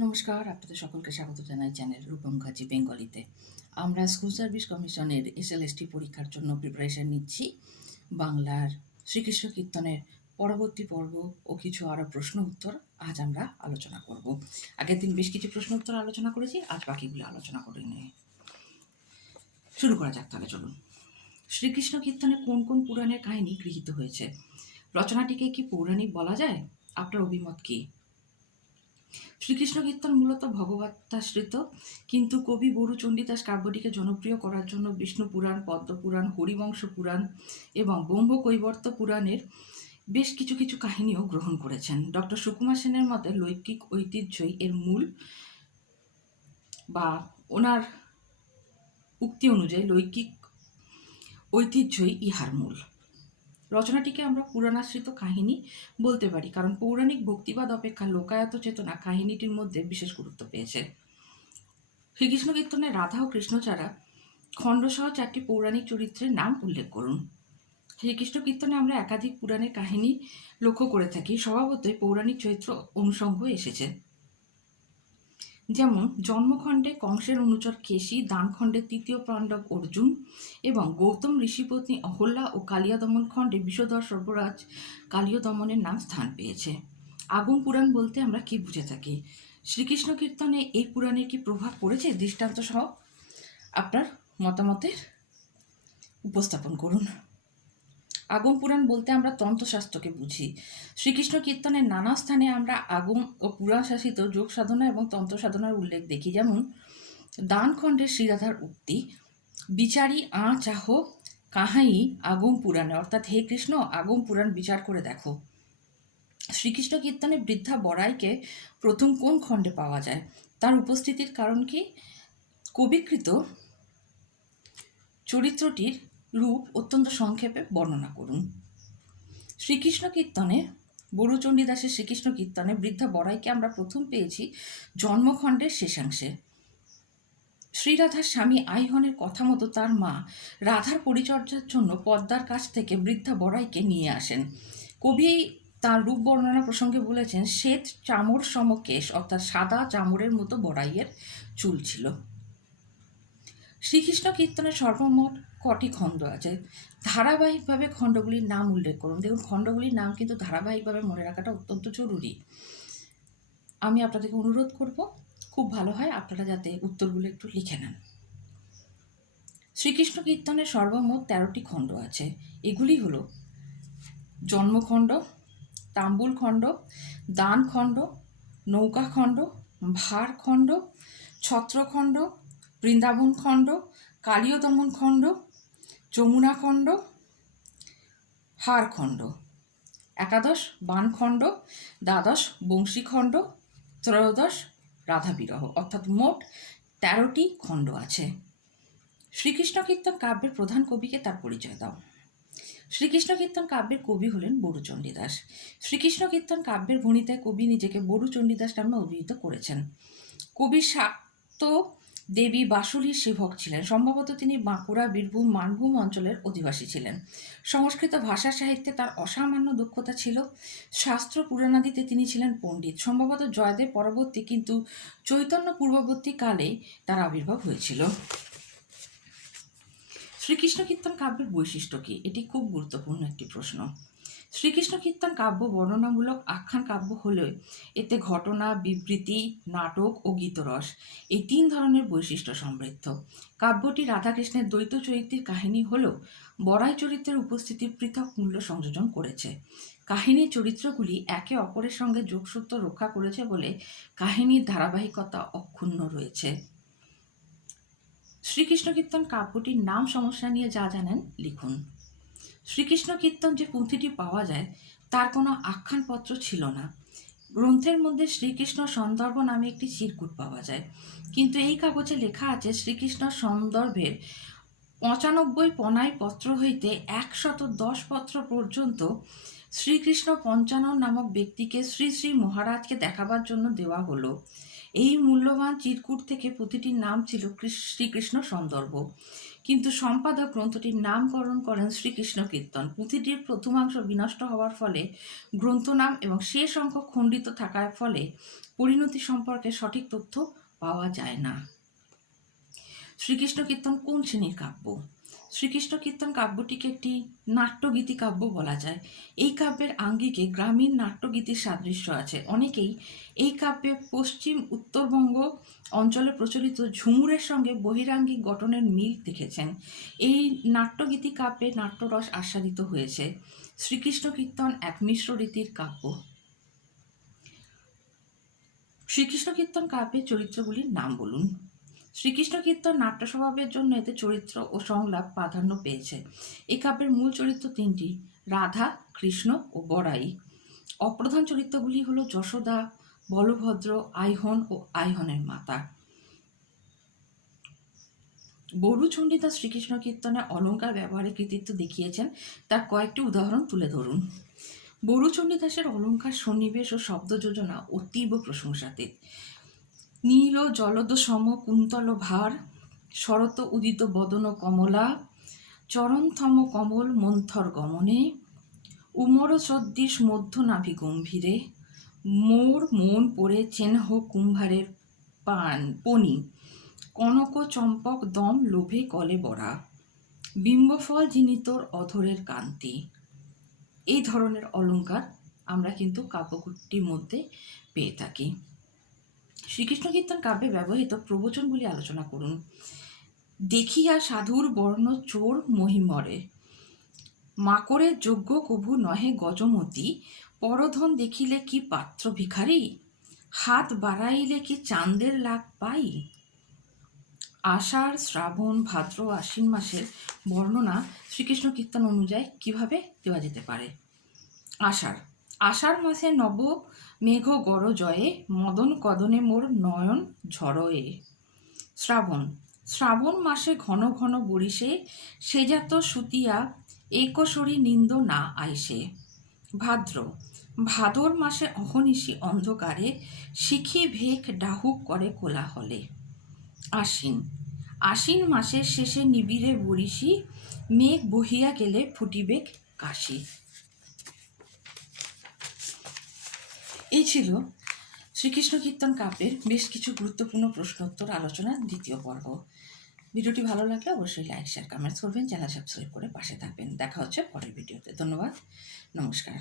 নমস্কার, আপনাদের সকলকে স্বাগত জানাই চ্যানেল রূপম কাজী বেঙ্গলিতে। আমরা স্কুল সার্ভিস কমিশনের এসএলএসটি পরীক্ষার জন্য প্রিপারেশন নিচ্ছি। বাংলার শ্রীকৃষ্ণ কীর্তনের পরবর্তী পর্ব ও কিছু আরও প্রশ্ন উত্তর আজ আমরা আলোচনা করব। আগের দিন বেশ কিছু প্রশ্ন উত্তর আলোচনা করেছি, আজ বাকিগুলো আলোচনা করে নিয়ে শুরু করা যাক তাহলে চলুন। শ্রীকৃষ্ণ কীর্তনে কোন কোন পুরাণের কাহিনী গৃহীত হয়েছে? রচনাটিকে কি পৌরাণিক বলা যায়? আপনার অভিমত কী? শ্রীকৃষ্ণ কীর্তন মূলত ভগবতাশ্রিত কিন্তু কবি বরু চণ্ডীদাস কাব্যটিকে জনপ্রিয় করার জন্য বিষ্ণু পুরাণ পদ্মপুরাণ হরিবংশ পুরাণ এবং ব্রহ্মকৈবর্ত পুরাণের বেশ কিছু কিছু কাহিনীও গ্রহণ করেছেন। ডক্টর সুকুমার সেনের মতে লৈকিক ঐতিহ্যই এর মূল বা ওনার উক্তি অনুযায়ী লৈকিক ঐতিহ্যই ইহার মূল। রচনাটিকে আমরা পুরাণাশ্রিত কাহিনী বলতে পারি, কারণ পৌরাণিক ভক্তিবাদ অপেক্ষা লোকায়ত চেতনা কাহিনীটির মধ্যে বিশেষ গুরুত্ব পেয়েছে। শ্রীকৃষ্ণ কীর্তনে রাধা ও কৃষ্ণ ছাড়া খণ্ডসহ চারটি পৌরাণিক চরিত্রের নাম উল্লেখ করুন। শ্রীকৃষ্ণ কীর্তনে আমরা একাধিক পুরাণের কাহিনী লক্ষ্য করে থাকি, স্বভাবতই পৌরাণিক চরিত্র অনুষঙ্গ এসেছে। যেমন জন্মখণ্ডে কংসের অনুচর কেশী, দানখণ্ডে তৃতীয় পাণ্ডব অর্জুন এবং গৌতম ঋষিপত্নী অহল্যা ও কালিয়া দমন খণ্ডে বিষধর সর্বরাজ কালীয় দমনের নাম স্থান পেয়েছে। আগুন পুরাণ বলতে আমরা কি বুঝে থাকি? শ্রীকৃষ্ণ কীর্তনে এই পুরাণের কি প্রভাব পড়েছে? দৃষ্টান্ত সহ আপনার মতামতের উপস্থাপন করুন। আগম পুরাণ বলতে আমরা তন্ত্রশাস্ত্রকে বুঝি। শ্রীকৃষ্ণ কীর্তনের নানা স্থানে আমরা আগম ও পুরাণ শাসিত যোগ সাধনা এবং তন্ত্র সাধনার উল্লেখ দেখি। যেমন দান খণ্ডের শ্রীরাধার উক্তি, বিচারি আ চাহ, কাহাই আগম পুরাণে? অর্থাৎ, হে কৃষ্ণ আগম পুরাণ বিচার করে দেখো। শ্রীকৃষ্ণ কীর্তনে বৃদ্ধা বড়াইকে প্রথম কোন খণ্ডে পাওয়া যায়? তার উপস্থিতির কারণ কি? কবিকৃত চরিত্রটির রূপ অত্যন্ত সংক্ষেপে বর্ণনা করুন। শ্রীকৃষ্ণ কীর্তনে, বড়ুচণ্ডী দাসের শ্রীকৃষ্ণ কীর্তনে বৃদ্ধা বড়াইকে আমরা প্রথম পেয়েছি জন্মখণ্ডের শেষাংশে। শ্রীরাধার স্বামী আইহনের কথা মতো তার মা রাধার পরিচর্যার জন্য পদ্মার কাছ থেকে বৃদ্ধা বড়াইকে নিয়ে আসেন। কবি তার রূপ বর্ণনা প্রসঙ্গে বলেছেন, শ্বেত চামড় সমকেশ অর্থাৎ সাদা চামড়ের মতো বড়াইয়ের চুল ছিল। শ্রীকৃষ্ণ কীর্তনের সর্বমোট কটি খণ্ড আছে? ধারাবাহিকভাবে খণ্ডগুলির নাম উল্লেখ করুন। দেখুন, খণ্ডগুলির নাম কিন্তু ধারাবাহিকভাবে মনে রাখাটা অত্যন্ত জরুরি। আমি আপনাদেরকে অনুরোধ করব, খুব ভালো হয় আপনারা যাতে উত্তরগুলো একটু লিখে নেন। শ্রীকৃষ্ণ কীর্তনের সর্বমোট তেরোটি খণ্ড আছে। এগুলি হলো জন্মখণ্ড তাম্বুল খণ্ড দান খণ্ড নৌকা খণ্ড ভার খণ্ড ছত্রখণ্ড বৃন্দাবন খণ্ড কালীয় দমন খণ্ড, যমুনা খণ্ড হারখণ্ড একাদশ বানখণ্ড দ্বাদশ বংশীখণ্ড ত্রয়োদশ রাধাবিরহ, অর্থাৎ মোট তেরোটি খণ্ড আছে। শ্রীকৃষ্ণ কীর্তন কাব্যের প্রধান কবিকে তার পরিচয় দাও। শ্রীকৃষ্ণ কীর্তন কাব্যের কবি হলেন বড়ুচণ্ডী দাস শ্রীকৃষ্ণ কীর্তন কাব্যের ভণিতায় কবি নিজেকে বড়ুচণ্ডী দাস নামে অভিহিত করেছেন। কবি শাক্ত দেবী বাসুলির সেবক ছিলেন। সম্ভবত তিনি বাঁকুড়া, বীরভূম, মানভূম অঞ্চলের অধিবাসী ছিলেন। সংস্কৃত ভাষা সাহিত্যে তার অসামান্য দক্ষতা ছিল। শাস্ত্র পুরাণাদিতে তিনি ছিলেন পণ্ডিত। সম্ভবত জয়দেব পরবর্তী কিন্তু চৈতন্য পূর্ববর্তী কালে তার আবির্ভাব হয়েছিল। শ্রীকৃষ্ণ কীর্তন কাব্যের বৈশিষ্ট্য কী? এটি খুব গুরুত্বপূর্ণ একটি প্রশ্ন। শ্রীকৃষ্ণ কীর্তন কাব্য বর্ণনামূলক আখ্যান কাব্য হলেও এতে ঘটনা, বিবৃতি, নাটক ও গীতরস এই তিন ধরনের বৈশিষ্ট্য সমৃদ্ধ। কাব্যটি রাধাকৃষ্ণের দ্বৈত চরিত্রের কাহিনী হলেও বড়াই চরিত্রের উপস্থিতি পৃথক মূল্য সংযোজন করেছে। কাহিনীর চরিত্রগুলি একে অপরের সঙ্গে যোগসূত্র রক্ষা করেছে বলে কাহিনীর ধারাবাহিকতা অক্ষুণ্ণ রয়েছে। শ্রীকৃষ্ণ কীর্তন কাব্যটির নাম সমস্যা নিয়ে যা জানেন লিখুন। শ্রীকৃষ্ণ কীর্তন যে পুঁথিটি পাওয়া যায়, তার কোনো আখ্যানপত্র ছিল না। গ্রন্থের মধ্যে শ্রীকৃষ্ণ সন্দর্ভ নামে একটি চিরকুট পাওয়া যায়। কিন্তু এই কাগজে লেখা আছে, শ্রীকৃষ্ণ সন্দর্ভের পঁচানব্বই পনাই পত্র হইতে একশত দশ পত্র পর্যন্ত শ্রীকৃষ্ণ পঞ্চানন নামক ব্যক্তিকে শ্রী শ্রী মহারাজকে দেখাবার জন্য দেওয়া হলো। এই মূল্যবান চিরকুট থেকে প্রতিটির নাম ছিল শ্রীকৃষ্ণ সন্দর্ভ। কিন্তু সম্পাদক গ্রন্থটির নামকরণ করেন শ্রীকৃষ্ণ কীর্তন। পুঁথিটির প্রথমাংশ বিনষ্ট হওয়ার ফলে, গ্রন্থ নাম এবং শেষ অঙ্ক খণ্ডিত থাকার ফলে পরিণতি সম্পর্কে সঠিক তথ্য পাওয়া যায় না। শ্রীকৃষ্ণ কীর্তন কোন শ্রেণির কাব্য? শ্রীকৃষ্ণ কীর্তন কাব্যটিকে একটি নাট্যগীতি কাব্য বলা যায়। এই কাব্যের আঙ্গিকে গ্রামীণ নাট্যগীতির সাদৃশ্য আছে। অনেকেই এই কাব্যে পশ্চিম, উত্তরবঙ্গ অঞ্চলে প্রচলিত ঝুমুরের সঙ্গে বহিরাঙ্গিক গঠনের মিল দেখেছেন। এই নাট্যগীতি কাব্যে নাট্যরস আস্বাদিত হয়েছে। শ্রীকৃষ্ণ কীর্তন এক মিশ্র রীতির কাব্য। শ্রীকৃষ্ণ কীর্তন কাব্যের চরিত্রগুলির নাম বলুন। শ্রীকৃষ্ণ কীর্তন নাট্য স্বভাবের জন্য এতে চরিত্র ও সংলাপ প্রাধান্য পেয়েছে। এই কাব্যের মূল চরিত্র তিনটি, রাধা, কৃষ্ণ ও বড়াই। অপ্রধান চরিত্রগুলি হল যশোদা, বলভদ্র, আইহন ও আইহনের মাতা। বরু চণ্ডীদাস শ্রীকৃষ্ণ কীর্তনে অলঙ্কার ব্যবহারের কৃতিত্ব দেখিয়েছেন। তার কয়েকটি উদাহরণ তুলে ধরুন। বরু চণ্ডীদাসের অলঙ্কার, সন্নিবেশ ও শব্দ যোজনা অতীব প্রশংসাতীত। নীল জলদ সম কুন্তল ভার শরত উদিত বদন কমলা, চরণথম কমল মন্থর গমনে, উমর সদৃশ মধ্য নাভি গম্ভীরে, মোর মন পড়ে চেনহ কুম্ভারের পান পনি কনক চম্পক দম লোভে কলে বড়া, বিম্বফল যিনি তোর অধরের কান্তি। এই ধরনের অলঙ্কার আমরা কিন্তু কাব্যকুটির মধ্যে পেয়ে থাকি। শ্রীকৃষ্ণ কীর্তন কাব্যে ব্যবহৃত প্রবচনগুলি আলোচনা করুন। দেখিয়া সাধুর বর্ণ চোর মহিমরে। মাকড়ের যোগ্য কভু নহে গজমতি, পরধন দেখিলে কি পাত্র ভিখারি? হাত বাড়াইলে কি চাঁদের লাভ পাই? আষাঢ়, শ্রাবণ, ভাদ্র, আশ্বিন মাসের বর্ণনা শ্রীকৃষ্ণ কীর্তন অনুযায়ী কীভাবে দেওয়া যেতে পারে? আষাঢ় আষাঢ় মাসে নব মেঘ গড় জয়ে, মদন কদনে মোর নয়ন ঝড়য়ে শ্রাবণ শ্রাবণ মাসে ঘন ঘন বরিশে সেজাত সুতিয়া একশরী নিন্দ না আইসে। ভাদ্র, ভাদর মাসে অহনিশি অন্ধকারে, শিখি ভেক ডাহুক করে কোলাহলে। আশ্বিন আশ্বিন মাসের শেষে নিবিড়ে বরিশি মেঘ বহিয়া গেলে ফুটিবেক কাশি। এই ছিল শ্রীকৃষ্ণ কীর্তন কাব্যের বেশ কিছু গুরুত্বপূর্ণ প্রশ্নোত্তর আলোচনার দ্বিতীয় পর্ব। ভিডিওটি ভালো লাগলে অবশ্যই লাইক শেয়ার কমেন্টস করবেন। চ্যানেল সাবস্ক্রাইব করে পাশে থাকবেন। দেখা হচ্ছে পরের ভিডিওতে। ধন্যবাদ। নমস্কার।